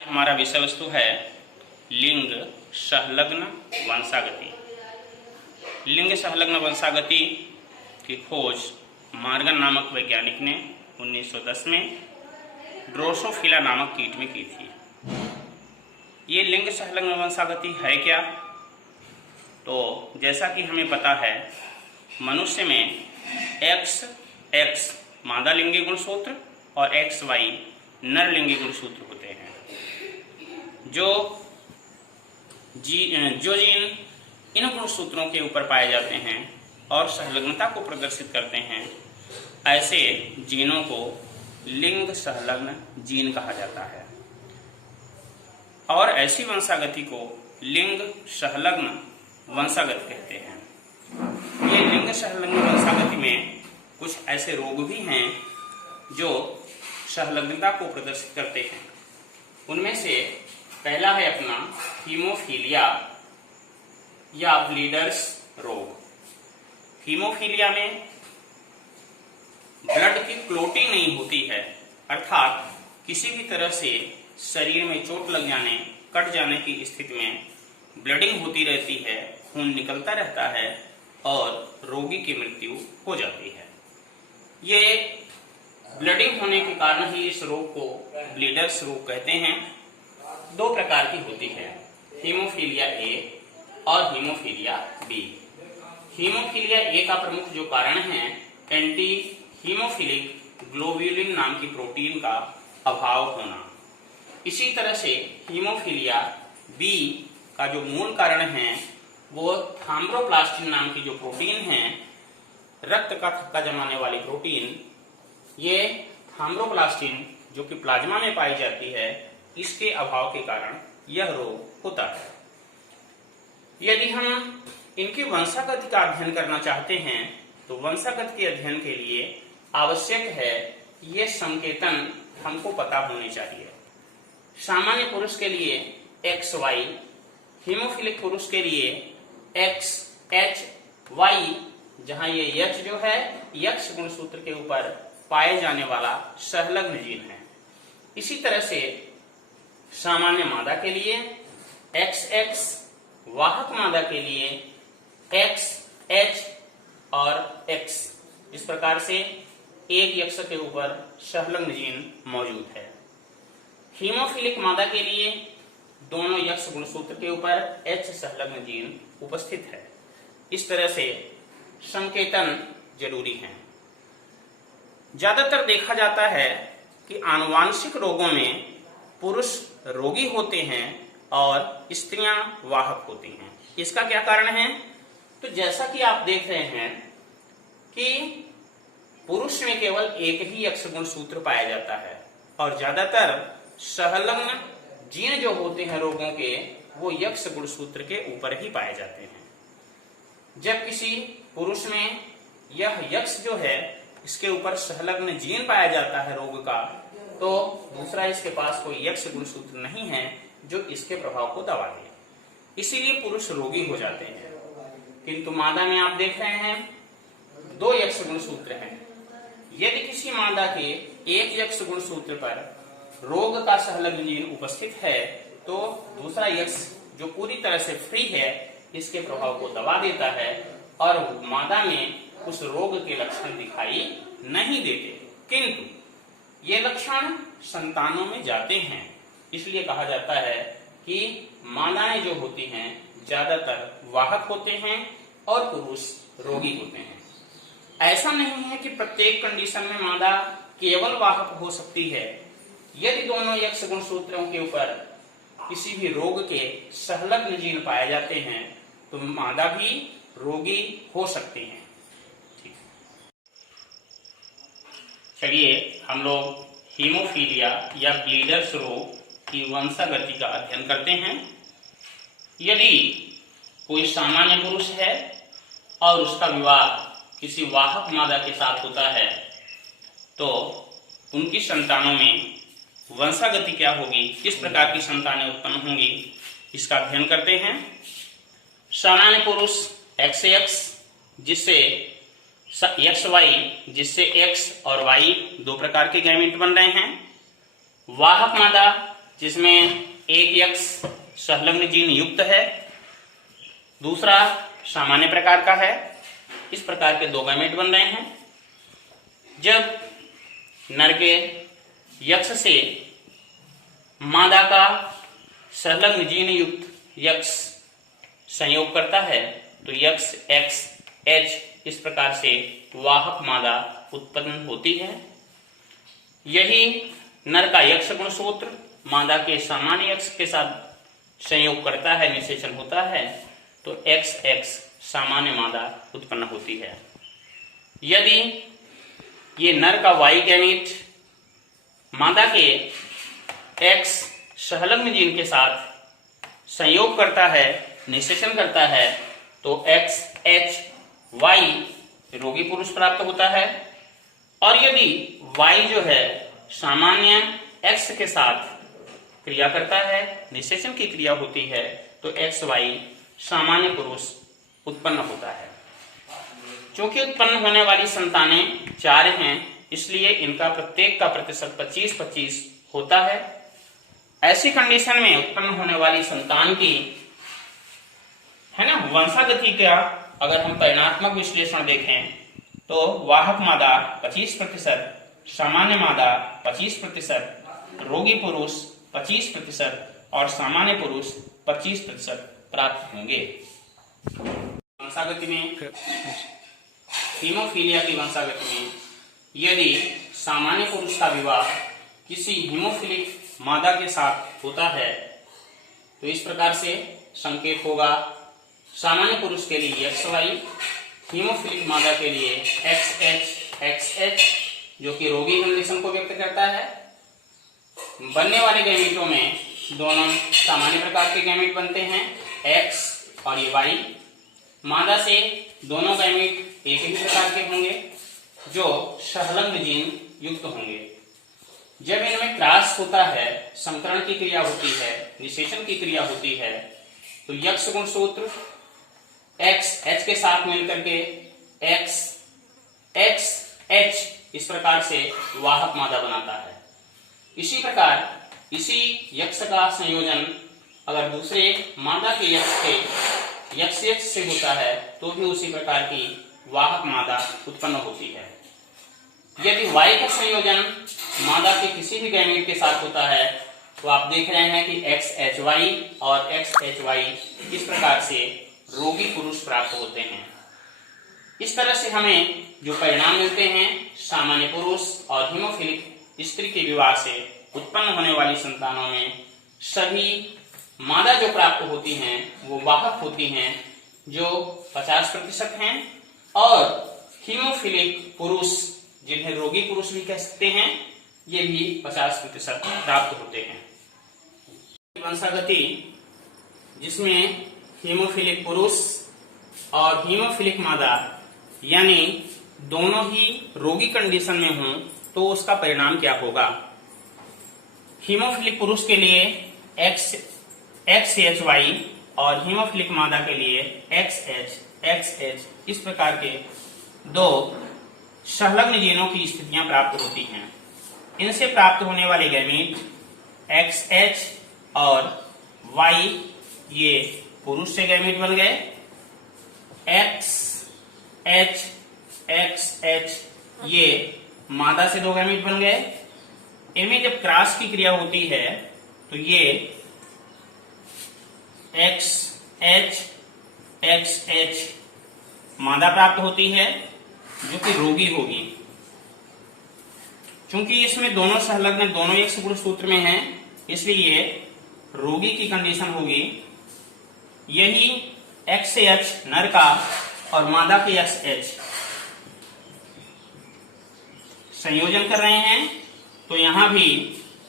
हमारा विषय वस्तु है लिंग सहलग्न वंशागति। लिंग संलग्न वंशागति की खोज मॉर्गन नामक वैज्ञानिक ने 1910 में ड्रोसोफिला नामक कीट में की थी। ये लिंग संलग्न वंशागति है क्या? तो जैसा कि हमें पता है, मनुष्य में XX मादा लिंगी गुणसूत्र और XY नर लिंगी गुणसूत्र होते हैं। जो जीन इन गुणसूत्रों के ऊपर पाए जाते हैं और संलग्नता को प्रदर्शित करते हैं, ऐसे जीनों को लिंग संलग्न जीन कहा जाता है और ऐसी वंशागति को लिंग संलग्न वंशागति कहते हैं। ये लिंग संलग्न वंशागति में कुछ ऐसे रोग भी हैं जो संलग्नता को प्रदर्शित करते हैं। उनमें से पहला है अपना हीमोफीलिया या ब्लीडर्स रोग। हीमोफीलिया में ब्लड की क्लोटिंग नहीं होती है, अर्थात किसी भी तरह से शरीर में चोट लग जाने, कट जाने की स्थिति में ब्लडिंग होती रहती है, खून निकलता रहता है और रोगी की मृत्यु हो जाती है। ये ब्लडिंग होने के कारण ही इस रोग को ब्लीडर्स रोग कहते हैं। दो प्रकार की होती है, हीमोफीलिया ए और हीमोफीलिया बी। हीमोफीलिया ए का प्रमुख जो कारण है एंटी हीमोफिलिक ग्लोब्यूलिन नाम की प्रोटीन का अभाव होना। इसी तरह से हीमोफीलिया बी का जो मूल कारण है वो थ्रोम्बोप्लास्टिन नाम की जो प्रोटीन है, रक्त का थक्का जमाने वाली प्रोटीन, ये थ्रोम्बोप्लास्टिन जो कि प्लाज्मा में पाई जाती है, इसके अभाव के कारण यह रोग होता है। यदि हम इनकी वंशागति का अध्ययन करना चाहते हैं तो वंशागति के अध्ययन के लिए आवश्यक है ये संकेतन हमको पता होने चाहिए। सामान्य पुरुष के लिए XY, हीमोफिलिक पुरुष के लिए XHY, जहां ये H जो है X गुणसूत्र के ऊपर पाए जाने वाला संलग्न जीन है। इसी तरह से सामान्य मादा के लिए XX, वाहक मादा के लिए X, H और X। इस प्रकार से एक यक्ष के ऊपर संलग्न जीन मौजूद है। हीमोफिलिक मादा के लिए दोनों यक्ष गुणसूत्र के ऊपर H संलग्न जीन उपस्थित है। इस तरह से संकेतन जरूरी है। ज्यादातर देखा जाता है कि आनुवांशिक रोगों में पुरुष रोगी होते हैं और स्त्रियां वाहक होती हैं। इसका क्या कारण है? तो जैसा कि आप देख रहे हैं कि पुरुष में केवल एक ही यक्ष गुणसूत्र पाया जाता है और ज्यादातर संलग्न जीन जो होते हैं रोगों के, वो यक्ष गुणसूत्र के ऊपर ही पाए जाते हैं। जब किसी पुरुष में यह यक्ष जो है इसके ऊपर संलग्न जीन पाया जाता है रोग का, तो दूसरा इसके पास कोई यक्ष गुणसूत्र नहीं है जो इसके प्रभाव को दबा दे, इसीलिए पुरुष रोगी हो जाते हैं। किंतु मादा में आप देख रहे हैं दो यक्ष गुणसूत्र हैं। यदि किसी मादा के एक यक्ष गुणसूत्र पर रोग का संलग्न जीन उपस्थित है तो दूसरा यक्ष जो पूरी तरह से फ्री है इसके प्रभाव को दबा देता है और मादा में उस रोग के लक्षण दिखाई नहीं देते, किंतु ये लक्षण संतानों में जाते हैं। इसलिए कहा जाता है कि मादाएं जो होती हैं ज्यादातर वाहक होते हैं और पुरुष रोगी होते हैं। ऐसा नहीं है कि प्रत्येक कंडीशन में मादा केवल वाहक हो सकती है। यदि दोनों यक्ष गुणसूत्रों के ऊपर किसी भी रोग के संलग्न जीन पाए जाते हैं तो मादा भी रोगी हो सकती हैं। चलिए हम लोग हीमोफीलिया या ब्लीडर्स रोग की वंशागति का अध्ययन करते हैं। यदि कोई सामान्य पुरुष है और उसका विवाह किसी वाहक मादा के साथ होता है तो उनकी संतानों में वंशागति क्या होगी, किस प्रकार की संतानें उत्पन्न होंगी, इसका अध्ययन करते हैं। सामान्य पुरुष XX जिससे XY, जिससे X और Y दो प्रकार के गैमेट बन रहे हैं। वाहक मादा जिसमें एक यक्ष संलग्न जीन युक्त है, दूसरा सामान्य प्रकार का है। इस प्रकार के दो गैमेट बन रहे हैं। जब नर के यक्ष से मादा का संलग्न जीन युक्त यक्ष संयोग करता है तो यक्ष एक्स एच इस प्रकार से वाहक मादा उत्पन्न होती है। यही नर का यक्ष गुणसूत्र मादा के सामान्य यक्ष के साथ संयोग करता है, निषेचन होता है, तो एक्स एक्स सामान्य मादा उत्पन्न होती है। यदि ये नर का वाई गैमीट मादा के एक्स संलग्न जीन के साथ संयोग करता है, निषेचन करता है, तो एक्स एच वाई रोगी पुरुष प्राप्त होता है। और यदि वाई जो है सामान्य एक्स के साथ क्रिया करता है, निषेचन की क्रिया होती है, तो एक्स वाई सामान्य पुरुष उत्पन्न होता है। क्योंकि उत्पन्न होने वाली संतानें 4 हैं, इसलिए इनका प्रत्येक का प्रतिशत 25-25 होता है। ऐसी कंडीशन में उत्पन्न होने वाली संतान की है ना वंशागति का अगर हम परिणात्मक विश्लेषण देखें तो वाहक मादा 25%, सामान्य मादा 25%, रोगी पुरुष 25% और सामान्य पुरुष 25% प्राप्त होंगे। वंशागति में हीमोफीलिया की वंशागति में यदि सामान्य पुरुष का विवाह किसी हीमोफिलिक मादा के साथ होता है तो इस प्रकार से संकेत होगा। सामान्य पुरुष के लिए एक्स वाई, हीमोफिलिक मादा के लिए एक्स एच एक्स एच, जो कि रोगी कंडीशन को व्यक्त करता है। बनने वाले गैमीटों में दोनों सामान्य प्रकार के गैमीट बनते हैं, एक्स और ये वाई। मादा से दोनों गैमीट एक ही प्रकार के होंगे जो संलग्न जीन युक्त होंगे। जब इनमें क्रॉस होता है, संकरण की क्रिया होती है, निषेचन की क्रिया होती है, तो यक्ष गुणसूत्र एक्स एच के साथ मिलकर के एक्स एक्स एच इस प्रकार से वाहक मादा बनाता है। इसी प्रकार इसी यक्ष का संयोजन अगर दूसरे मादा के यक्ष से होता है तो भी उसी प्रकार की वाहक मादा उत्पन्न होती है। यदि वाई का संयोजन मादा के किसी भी गैमीट के साथ होता है तो आप देख रहे हैं कि एक्स एच वाई और एक्स एच वाई इस प्रकार से रोगी पुरुष प्राप्त होते हैं। इस तरह से हमें जो परिणाम मिलते हैं सामान्य पुरुष और हीमोफिलिक स्त्री के विवाह से उत्पन्न होने वाली संतानों में सभी मादा जो प्राप्त होती हैं वो वाहक होती हैं जो 50% हैं, और हीमोफिलिक पुरुष जिन्हें रोगी पुरुष भी कह सकते हैं ये भी 50% प्राप्त होते हैं। वंशागति जिसमें हीमोफिलिक पुरुष और हीमोफिलिक मादा यानी दोनों ही रोगी कंडीशन में हों तो उसका परिणाम क्या होगा। हीमोफिलिक पुरुष के लिए एक्स एच वाई और हीमोफिलिक मादा के लिए एक्स एच इस प्रकार के दो संलग्न जीनों की स्थितियां प्राप्त होती हैं। इनसे प्राप्त होने वाले गैमीट एक्स एच और वाई ये पुरुष से गैमीट बन गए, एक्स एच ये मादा से दो गैमीट बन गए। इनमें जब क्रॉस की क्रिया होती है तो ये एक्स एच मादा प्राप्त होती है जो कि रोगी होगी। चूंकि इसमें दोनों संलग्न दोनों एक गुणसूत्र में हैं, इसलिए रोगी की कंडीशन होगी। यही एक्स एच नर का और मादा के एक्स एच संयोजन कर रहे हैं तो यहां भी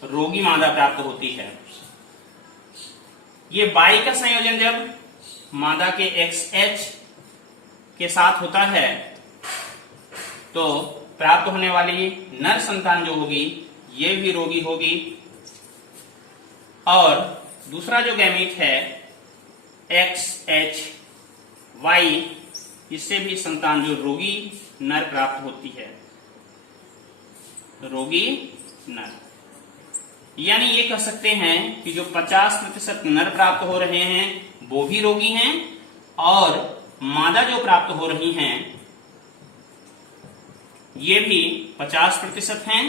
रोगी मादा प्राप्त होती है। ये बाई का संयोजन जब मादा के एक्स एच के साथ होता है तो प्राप्त होने वाली नर संतान जो होगी ये भी रोगी होगी, और दूसरा जो गैमीट है एक्स एच वाई इससे भी संतान जो रोगी नर प्राप्त होती है, रोगी नर। यानी ये कह सकते हैं कि जो 50% नर प्राप्त हो रहे हैं वो भी रोगी हैं और मादा जो प्राप्त हो रही हैं ये भी 50% हैं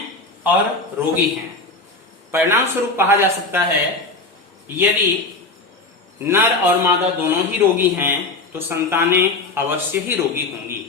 और रोगी हैं। परिणाम स्वरूप कहा जा सकता है यदि नर और मादा दोनों ही रोगी हैं तो संतानें अवश्य ही रोगी होंगी।